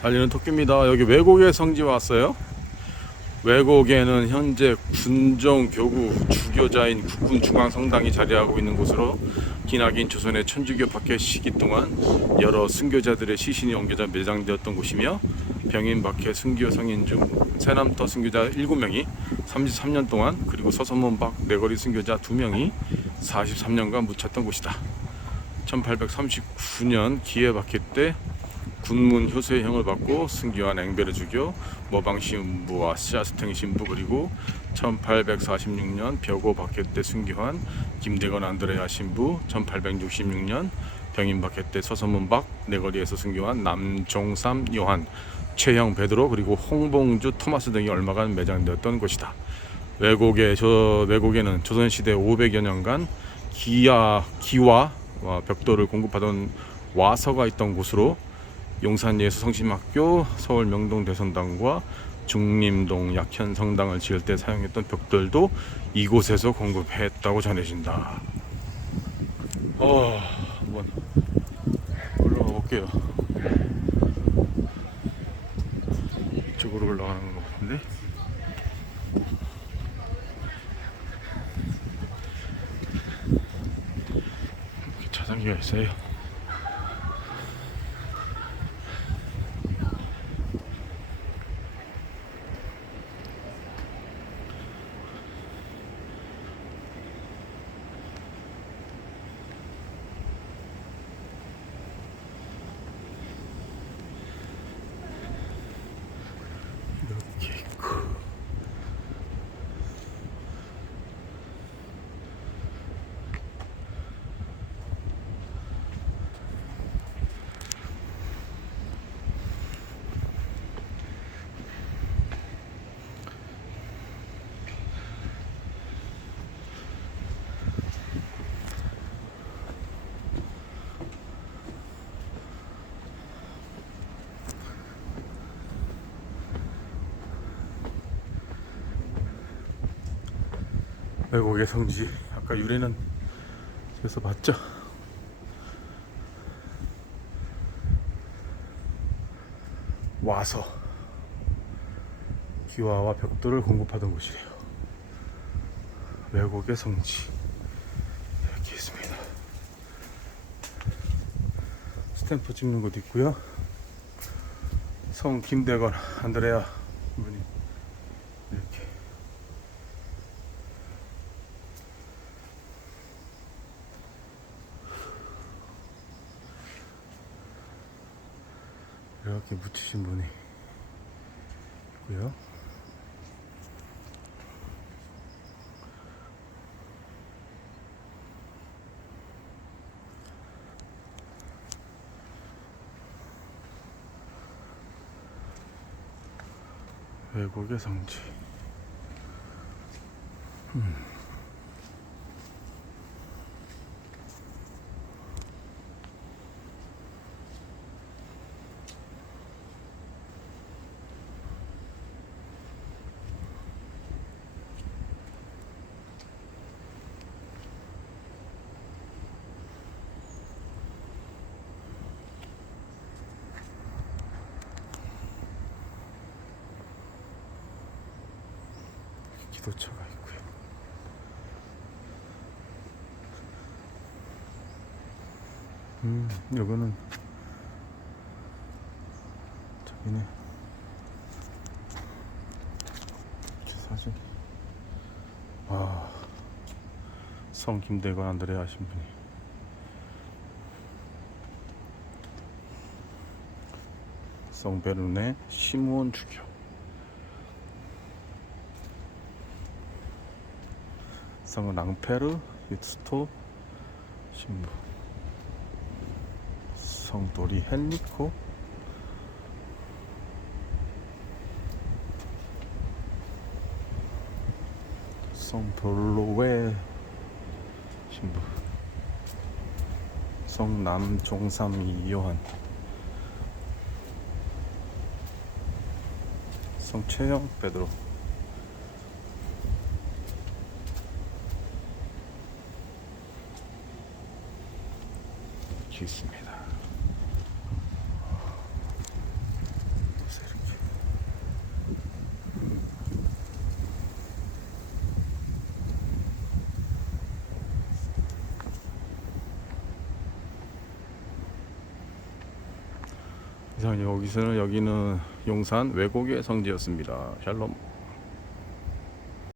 달리는 토끼입니다. 여기 외국의 성지 왔어요. 외국에는 현재 군정 교구 주교자인 국군 중앙 성당이 자리하고 있는 곳으로 기나긴 조선의 천주교 박해 시기 동안 여러 순교자들의 시신이 옮겨져 매장되었던 곳이며 병인 박해 순교 성인 중 세남터 순교자 7명이 33년 동안 그리고 서선문 박 내거리 순교자 2명이 43년간 묻혔던 곳이다. 1839년 기해 박해 때 군문 효소형을 받고 승기와 앵베르 주교, 머방 신부와 시아스탱 신부 그리고 1846년 벽오 박해 때 승기환, 김대건 안드레아 신부, 1866년 병인 박해 때 서서문 박 내거리에서 승기환, 남종삼 요한, 최형 베드로 그리고 홍봉주 토마스 등이 얼마간 매장되었던 곳이다. 외국에 저 외국에는 조선 시대 500여 년간 기야 기와 와 벽돌을 공급하던 와서가 있던 곳으로 용산 예수 성심학교, 서울 명동 대성당과 중림동 약현 성당을 지을 때 사용했던 벽돌도 이곳에서 공급했다고 전해진다. 어, 한번 올라가 볼게요. 이쪽으로 올라가는 것 같은데. 이렇게 자전기가 있어요. 이렇게 있고 외국의 성지. 아까 유래는 그래서 봤죠? 와서 기와와 벽돌을 공급하던 곳이래요. 외국의 성지. 이렇게 있습니다. 스탬프 찍는 곳도 있고요. 성 김대건 안드레아 분이 이렇게 이렇게 묻히신 분이 있고요. 외국의 성지. 기도처가 있고요. 음, 요거는 저기네. 사진. 와, 성 김대건 안드레아 하신 분이. 성 베르네 시므온 주교. 성 랑페르 유스토 신부. 성 도리 헨리코. 성 볼로웨 신부. 성 남종삼 이 요한. 성 최영 베드로 이렇게 있습니다. 이상 여기서는 여기는 용산 외곡의 성지였습니다. 샬롬.